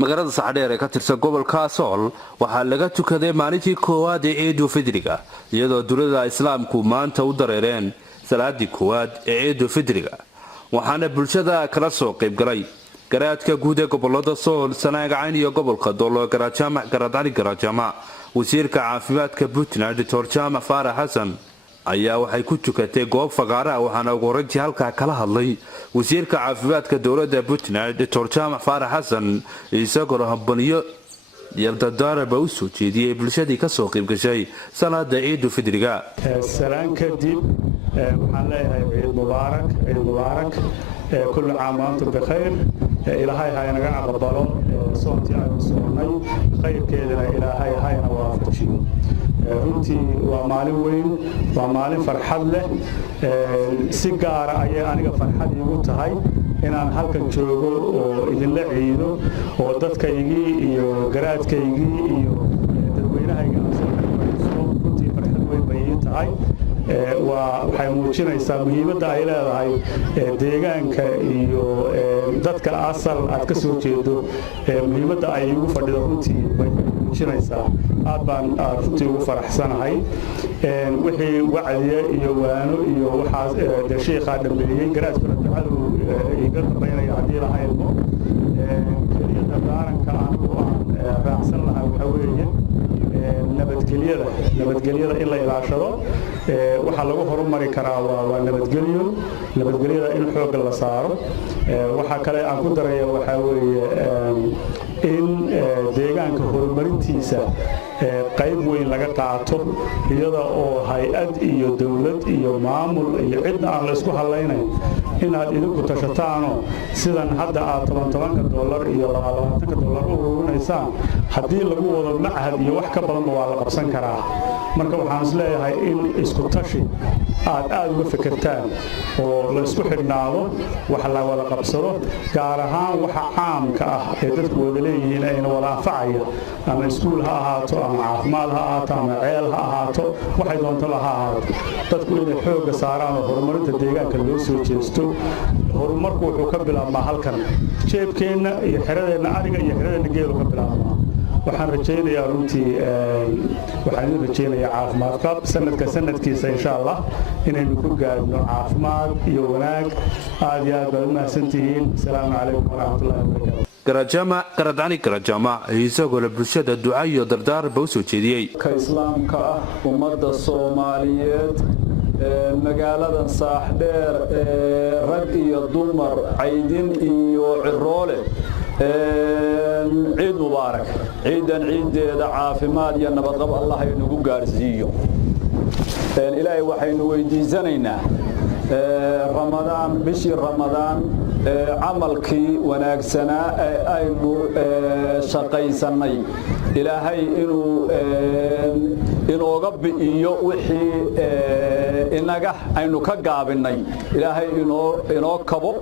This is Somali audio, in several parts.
magaalada Saxdheer ee ka tirsan gobolka Sool waxaa laga tukaday maalintii koowaad ee Ciidul Fidriga iyadoo dowladda Islaamku maanta u dareereen salaadii koowaad ee Ciidul Fidriga waxaana bulshada kala soo qayb galay garaadka guud ee gobolada Sool Sanaag iyo gobolka Doolo Garajaamac Garadani Garajaamac wasiirka caafimaadka Puntland Dr. Jaamac Faarax Xasan ayaa waxay ku tukatay goob fagaara waxaana ugu horeyntii halka kala hadlay wasiirka caafimaadka dowladda Puntland Dr. Jaamac Faarax Xasan isagoo hambaniyo yardadaaraba u soo jeediyay bulshadii ka soo qayb gashay salaada Ciidul Fidriga salaan kadib waxaan leeyahay Ciid mubaarak كل عام وأنتم بخير إلهي هاي نجا قبله صوتي أنا سوني خير كذا إلهي هاي نوافقشي runtii waa maalin weyn waa maalin farxad leh si gaar ah ayay aniga farxad iigu tahay inaan halkan joogo oo idinla ciido oo dadkaygii iyo garaadkaygii iyo dadweynahayga runtii farxad weyn bay ii tahay waxay muujinaysaa muhiimadda ay leedahay deegaanka iyo dadka asal aad ka soo jeedo muhiimadda ay igu fadhido runtii bay muujinaysaa aad baan runtii ugu faraxsanahay wixii wacdiye iyo waano iyo waxaas sheekha dhameeyay garaadkuna ducadu iga dambeynaya haddii la haybo keliya dardaaranka anigu aan raacsan lahaa waxa weeye nabadgelyada in la ilaashado waxa lagu horumari karaa waa nabadgelyada in xoog la saaro waxa kale aan ku daraya waxa weeye in deegaanka horumarintiisa qayb weyn laga qaato iyada oo hay'ad iyo dawlad iyo maamul iyo cid aan la isku halaynayn inaad idinku tashataano sidan hadda aad $10 iyo $20 u uruunaysaan haddii lagu wado macahad iyo wax ka badan waa la qabsan karaa marka waxaan is leeyahay in isku tashi aad uga fikirtaan oo la isku xidhnaado wax la wada qabsado gaar ahaan waxa caamka ah ee dadku wada leeyihiin ayna wada anfacaya ama iskuul ha ahaato ama caafimaad ha ahaato ama ceel ha ahaato waxay doonto ha ahaato dadku inay xooga saaraan oo horumarinta deegaanka loo soo jeesto horumarku wuxuu ka bilaabmaa halkan jeebkeena iyo xiradeena ariga iyo xiradeena geelu ka bilaabmaa waxaan rajaynayaa runtii waxaan rajaynayaa caafimaad qab sanadkiisa insha Allah inaynu ku gaarno caafimaad iyo wanaag aad iyo aad baad u mahadsantihiin assalaamu calaykum waraxmatullaahi wabarakaatuh Garadani Garajaamac isagoo bulshada duca iyo dardaarba u soo jeediyay ka islaamka ah ummadda Soomaaliyeed magaaladan Saxdheer rag iyo dumar caydin iyo ciroole ciid mubaarak ciidan ciideeda caafimaad iyo nabadqab Allah inagu gaarsiiyo ilaahay waxaynu weydiisanaynaa Ramadaan bishii Ramadaan camalkii wanaagsanaa aynu shaqaysanay ilaahay inooga bi'iyo wixii inaga aynu ka gaabinay ilaahay inoo kabo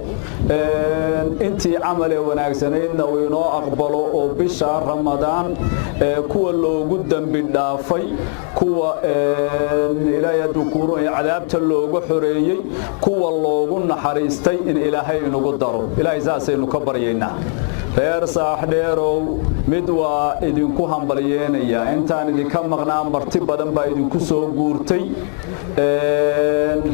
intii camal ee wanaagsaneedna uu inoo aqbalo oo bisha Ramadaan kuwa loogu dambi dhaafay kuwa ilaahay dukuuro ee cadaabta loogu xoreeyay kuwa loogu naxariistay in ilaahay inagu daro ilaahay saasaynu ka baryeynaa reer Saxdheerow mid waa idinku hambalyeynaya intaan idinka maqnaa marti badan baa idinku soo guurtay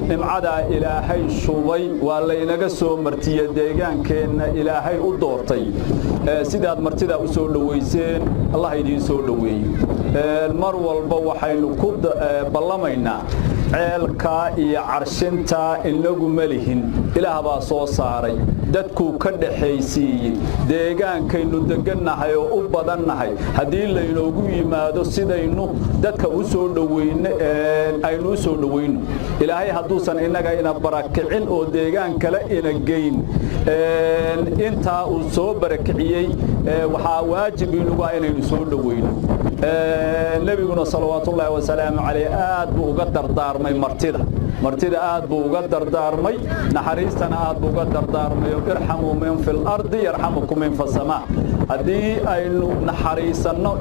nimcada ilaahay shubay waa laynaga soo martiyay deegaankeenna ilaahay u doortay sidaad martida u soo dhaweyseen Allah idin soo dhaweeyo mar walba waxaynu ku ballamaynaa ceelka iyo carshinta inagu malihin ilaah baa soo saaray dadku ka dhaxaysiiyay deegaankaynu deganahay oo u badannahay hadii la inoogu yimaado sidaynu dadka u soo dhaweeyno aynu u soo dhaweeyno ilaahay haduusan inaga ina barakicin oo deegaan kale ina geyn inta uu soo barakiciyay waxa waajib inagu inaynu soo dhaweeyno nabiguna sallallahu alayhi wasallam aad buu uga dardaarmay martida aad buu uga dardaarmay naxariistana aad buu uga dardaarmay irhamu min fil ardi yarhamukum min fis samaa haddii aynu naxariisanno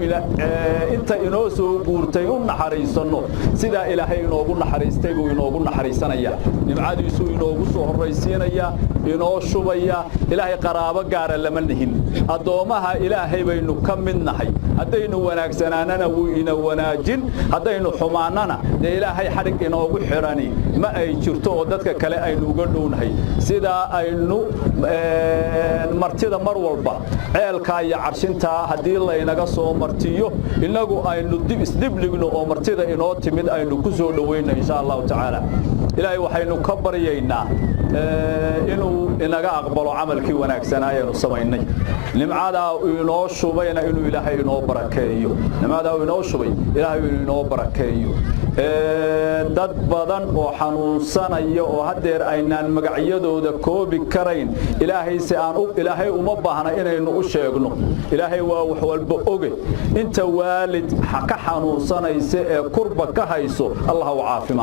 inta inoo soo guurtay u naxariisanno sidaa ilaahay inoogu naxariistay buu inoogu naxariisanayaa nimcadiisuu inoogu soo horraysiinayaa inoo shubaya ilaahay qaraabo gaara lama nihin addoommaha ilaahay baynu ka mid nahay haddaynu wanaagsanaanana wuu ina wanaajin haddaynu xumaannana dee ilaahay xadhig inoogu xidhani ma ay jirto oo dadka kale aynu uga dhownahay sidaa aynu martida mar walba ceelkaa iyo carshintaa haddii laynaga soo martiyo innagu aynu isdibligno oo martida inoo timid aynu ku soo dhowayno insha allahu tacaala ilaahay waxaynu ka baryaynaa inuu inaga aqbalo camalkii wanaagsanaayeenu samaynay nimcadaa inoo shubayna inuu ilaahay inoo barakeeyo nimcadaa inoo shubay ilaahay inoo barakeeyo dad badan oo xanuunsanaya oo hadeer aynaan magacyadooda koobi karayn ilaahay uma baahna inaynu u sheegno ilaahay waa wax walba oge inta waalid ka xanuunsanaysa ee kurba ka hayso allah u caafimaad